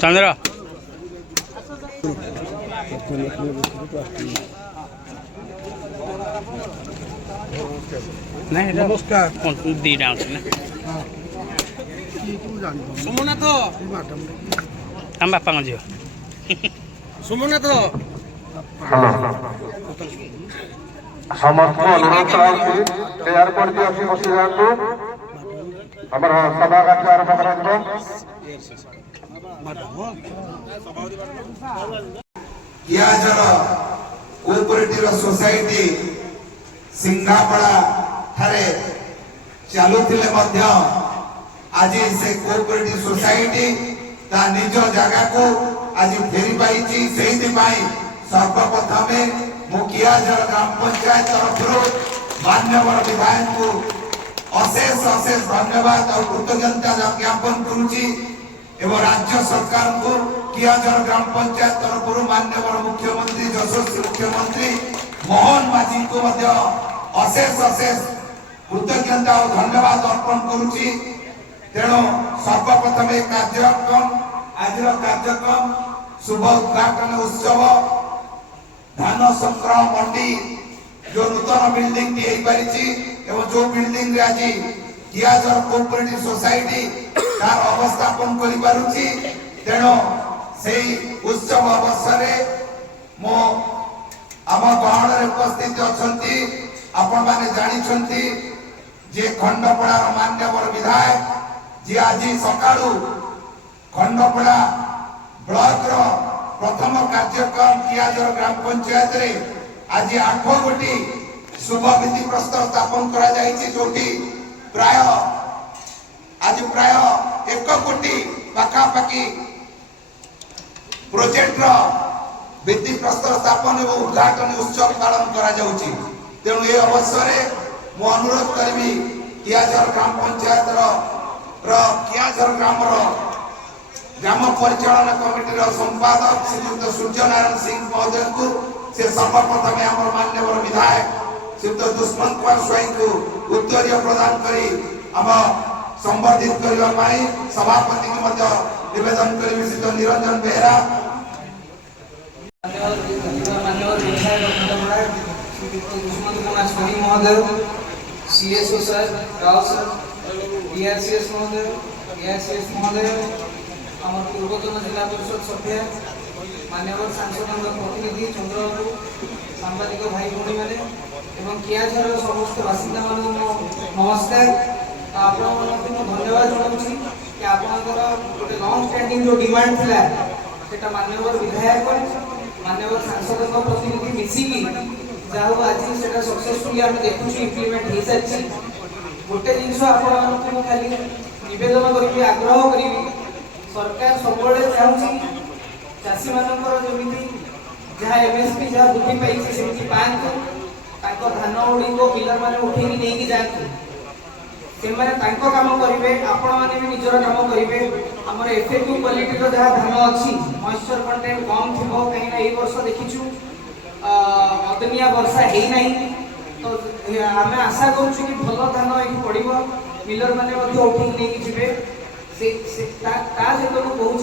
चंद्र नहीं नमस्कार दीटा सोमनाथ आम बापा झील सोमनाथ समस्त अनुरोध कराउछि तैयार कर दियो कि बसी जातु हमर सभा कार्य आरंभ कराଯିबो कियाजर कोऑपरेटिव सोसाइटी सिंगापड़ा ठारे चालुथिले मध्य आज से कोऑपरेटिव सोसाइटी ता निज जगह को आज फेरी पाई सर्वप्रथमे मुखियाझर ग्राम पंचायत तरफ मान्यवर विधायक को अशेष अशेष धन्यवाद और कृतज्ञता ज्ञापन करुची एवं राज्य सरकार को कियाझर ग्राम पंचायत तरफ मान्यवर मुख्यमंत्री यशस्वी मुख्यमंत्री मोहन माझी को अशेष अशेष कृतज्ञता और धन्यवाद अर्पण करुची। तेणु सर्वप्रथम आज कार्यक्रम शुभ उद्घाटन उत्सव धान संग्रह मंडी जो नूतन बिल्डिंग जो बिल्डिंग रे आज कियाझर कोऑपरेटिव सोसाइटी तार अवस्थापन करि पारुची। तेणु सेही उत्सव अवसर मो आम गहन रे उपस्थित अछंती आपण माने जानि छंती जे खंडपड़ा मान्यवर विधायक जी आज सकाळू खंडपड़ा ब्लॉक रो प्रथम कार्यक्रम कियाझर ग्राम पंचायत रे आज 8 गोटी शुभ विधि प्रस्ताव स्थापन करा जायछि जोटी प्राय 1 कोटी पाखापाखी प्रोजेक्ट रो विधि प्रस्ताव स्थापन एवं उद्घाटन उत्सव पालन करा जाउछि। तेणु ए अवसर मु अनुरोध करबी कियाझर ग्राम पंचायत रो कियाझर ग्राम रो ग्राम परिचालन कमिटी संपादक श्रीयुक्त सूर्यनारायण सिंह महोदय को से सर्वप्रथम आम मान्यवर विधायक श्रीयुक्त दुष्मंत कुमार स्वाई को उत्तरीय प्रदान करी आम संबर्धित करने सभापति को निवेदन करी श्रीयुक्त निरंजन बेहरा मान्यवर विधायक दुष्मंत कुमार स्वाई महोदय सीएसओ सर राव सर डीआरसीएस महोदय आम पूर्वतन जिला परिषद सभ्य मान्यवर सांसद प्रतिनिधि चंद्रबाबू सांबादिक भाई भौणी मैंने एवं कियाझर समस्त बासिंदा मान नमस्कार। आपण धन्यवाद जनाऊँगी कि आपंकर गोटे लंग स्टैंडिंग जो डिमांड थिला सेटा मान्यवर विधायक मान्यवर सांसद प्रतिनिधि मिसिकी जाऊ आज सेटा सक्सेसफुली आम देखु इम्प्लीमेंट हो सारी गोटे जिनस आपण खाली निवेदन करी आग्रह करी सरकार सब चाहूँगी चाषी मानकर जमी जहाँ एमएसपी जहाँ वृद्धि पाई सेमती पातु धान गुड़ी को मिलर मैंने उठे नहीं जातु से कम करेंगे आपण मैंने भी निजर कम करेंगे आमर एफएक्यू क्वालिटी जहाँ धान अच्छी मॉइस्चर कंटेंट कम थी कहीं वर्ष देखीचु अदनिया वर्षा है ना तो आम आशा करुँ कि भल धान ये पड़ो मिलर मैंने उठे नहीं जी कहूँ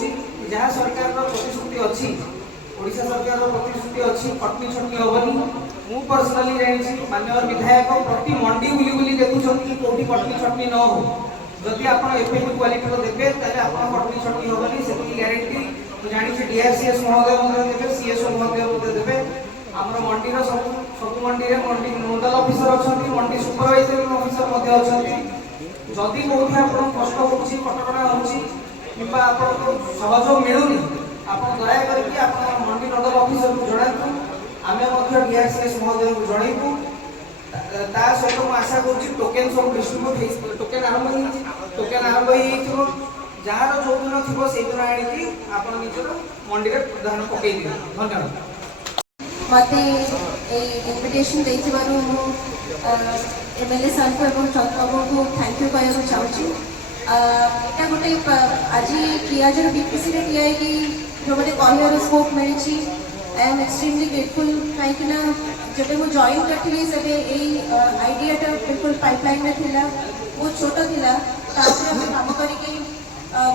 जहाँ सरकार प्रतिश्रुति अच्छी ओडिशा सरकार प्रतिश्रुति अच्छी खटनी छटनी हेनी मु पर्सनाली जानी मान्यवर विधायक प्रति मंडी बुली बुली देखुं कि कौटी खटनी छटनी न हो जदि आप एफएक्यू क्वालिटी देवे आप खटनी छटनी हेनी से ग्यारंटी मुझे जानी डीआरसीएस महोदय देवे सीएसओ महोदय देवे आम मंडी सब मंडी मंडी नोडाल ऑफिसर अच्छा मंडी सुपरवाइजरिंग ऑफिसर अच्छा जदि कौटी आप कष्ट हो कटकणा हो सहयोग मिलूनी आप दया करके आप मंडी नोडल ऑफिसर को जनातु आम डीआरसीएस महोदय को जनइबू सहित मुझे आशा करुँच टोकेन सब डिस्ट्रीब्यूट टोकेन आरंभ हो जार जो दिन थी से दिन आनी आप निजर मंडी में धान पकई दिए। धन्यवाद मत इनविटेशन एमएलए सर को एवं चंद्रबाबू को थैंक यू कहना चाहूँगी। यहाँ गोटे आज कियाझर बीपीसी रे ठिया जो मैंने कहर स्कोप मिली I am extremely grateful to कहीं जब मुझे जॉइन करी से आइडियाटा बिल्कुल पाइपलाइन में थिला बहुत छोट थिला काम करके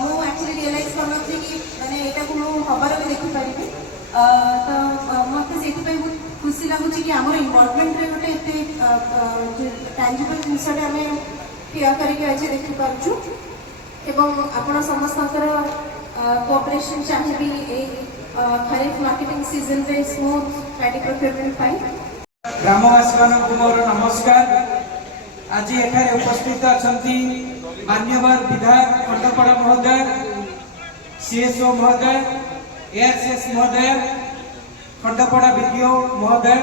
मुझे एक्चुअली रियलाइज कर कि मैंने यहाँ को मुझे हबार भी देखिपारि तो मत से बहुत खुशी लगुच कि आम इनवल्वमेंट गोटे टैंजिबल जिनसा आम क्लियर करके आज देखिपुँ एवं आपण समस्त कोऑपरेशन चाहिए खरीफ मार्केटिंग सीजन रे स्मूथ पैडी प्रोक्योरमेंट पाई ग्रामवासी मानक मोर नमस्कार। आज एठारे उपस्थित अछंती मान्यवर विधायक खंडपड़ा महोदय, सीएसओ महोदय, एआरसीएस महोदय, खंडपड़ा बीडीओ महोदय,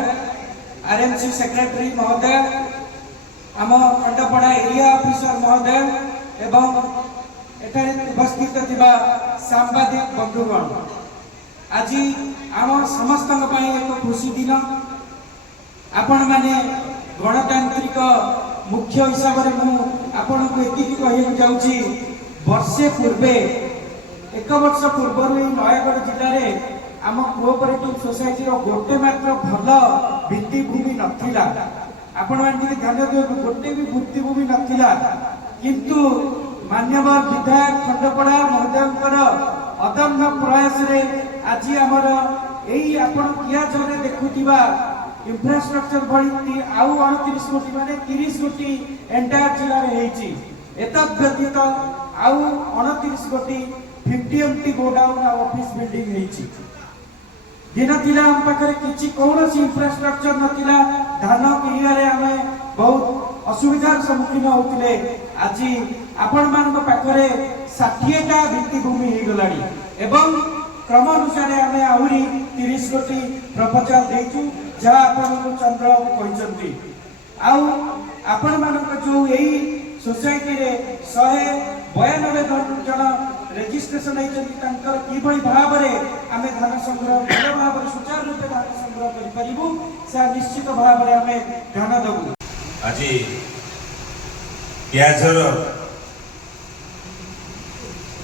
आरएमसी सेक्रेटरी महोदय, आम खंडपड़ा एरिया ऑफिसर महोदय एवं एठारे उपस्थित थिबा सांबादिक बंधुगण, आज आम समस्त एक खुशी दिन। आपण माने गणतांत्रिक मुख्य हिसाब से मुझे कहूँ जाऊँगी वर्षे पूर्वे एक वर्ष पूर्व नयगढ़ जिले में आम कोऑपरेटिव सोसाइटी गोटे मात्र भल भित्तिभूमि नथिला। आपण माने ध्यान दियो गोटे भी भित्तिभूमि नथिला, किंतु मान्यवर विधायक खंडपड़ा महोदयंकर अदम्य प्रयास रे आज आमर यही आपण कियाझरे देखुथिबा इंफ्रास्ट्रक्चर भली आउ 38 कोटी माने 30 कोटी एंटायर जिला रे हेची। एतद व्यतीत आउ 29 कोटी 50 एमटी गोडाउन ऑफिस बिल्डिंग हेची। दिन थिला हम पाखरे किछि कोनोसी इंफ्रास्ट्रक्चर नथिला। धान किरिया रे हमें बहुत असुविधार सम्मुखीन होतिले। आज आपण मान पाखरे 60टा भित्तिभूमि हो गलानी एवं क्रम अनुसार आम आहरी 30 कोटी प्रपोजल देचु जहाँ आपन चंद्र कहते आपण मानक जो यही सोसाइटी रे 192 जन रेजिस्ट्रेशन होती किभली भाव में आम धान संग्रह भल भाव में सुचारू रूप धान संग्रह करूँ से निश्चित भाव में आम ध्यान देवु। आज पियाजर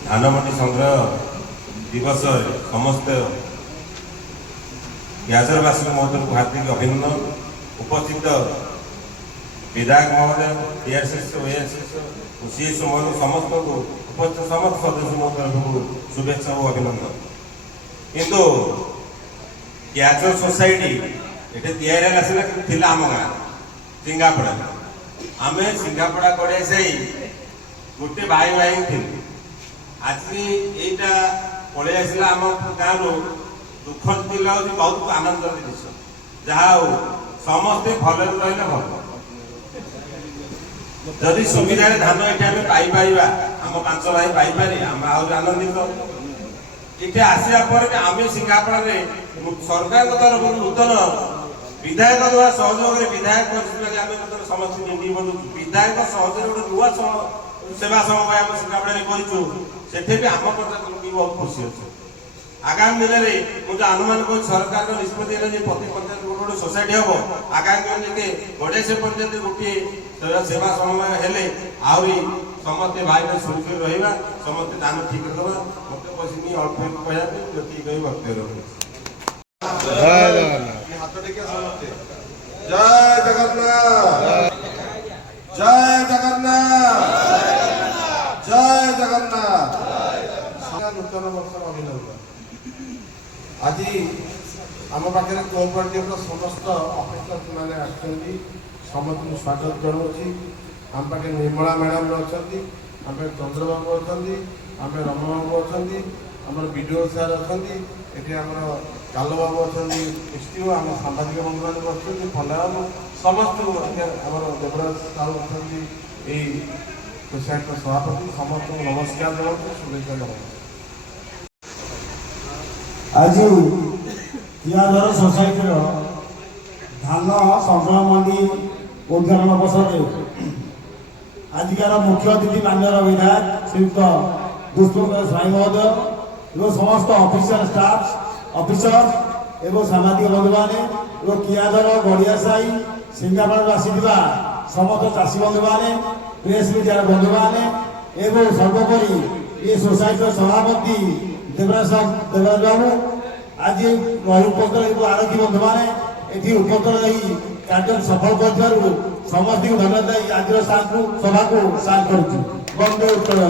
धान मंडी संग्रह दिवस समस्त पियाजरवासी महोदय को हार्दिक अभिनंदन। उपस्थित विधायक महोदय, सीएसओ महोदय समस्त को उपस्थित समस्त सदस्य महोदय को शुभेच्छा और अभिनंदन। किंतु पियाजर सोसाइटी ये तैयारी आम गाँ सिंगापड़ा आम सिंगापड़ा गड़े से गोटे भाई भाई थी। आज यहाँ पलि आसला आम गाँव दुख दिल बहुत आनंद जिस जहाँ समस्ते भल रही भल जदि सुविधा धान ये पाइपर आम 5 भाई पाइपर आम आनंदित। ये आसा पर आम सिंगापड़ा सरकार तरफ नूतन विधायक द्वारा सहयोग विधायक परिस्थिति समस्त विधायक सहयोग नुआ सेवा समय आम सिंगापड़ा कर आम बहुत खुशी अच्छे। आगामी दिन में मुझे अनुमान कर सरकार निष्पत्ति प्रति पंचायत गोटे सोसाइटी हम आगामी दिन गड़े से पंचायत गोटे सेवा समय हेले आहरी समस्ते भाई भाई सुरक्षित रहा समस्ते दान ठीक करवा मत बस अल्प कहते वक्तव्य जय जगन्नाथ, जय जगन्नाथ, जय जगन्नाथ। नूतन वर्ष अभिनंदन। आज आम पाखे कोऑपरेटिव समस्त ऑफिसर मैंने आसछन्ती समस्त स्वागत जनाऊँगी। आम पाखे निर्मला मैडम अच्छा, आम चंद्रबाबू अच्छा, आम रमबाबू अच्छा, आम बीडीओ सार अच्छा, ये आम कालबाबू अच्छा, एसटीओ आम सांबादिक बंधु मैंने अच्छा, पंडाबाबू समस्त आम देवराज साहू अच्छा, यही सोसाइटी सभापति समस्त नमस्कार जनाऊँ शुभेच्छा जनाऊँ। आज पियाजर सोसाइटी धान संग्रह मंडी उद्घाटन अवसर आजिकार मुख्य अतिथि माननीय विधायक श्रीयुक्त पुष्पकुमार स्वाई महोदय एवं समस्त ऑफिसर स्टाफ ऑफिसर एवं सामाजिक बंधु मैंने कियादर गड़िया साई सिंगापुर आसीथिबा समस्त चाषी बंधु मैंने प्रेस मीडिया बंधु मैंने एवं सर्वोपरि ये सोसाइटी सभापति देवराज बाबू आज उपस्थित आरक्षी बंधु मैंने ଏଠି ଉପସ୍ଥିତ ରହି କାର୍ଯ୍ୟ ସଫଳ କରିଥିବାରୁ ସମସ୍ତଙ୍କୁ ଧନ୍ୟବାଦ ଦେଇ ଆଜିର ସଭାକୁ ସାର୍ କରୁଛୁ। ବନ୍ଦେ ଉତ୍କଳ।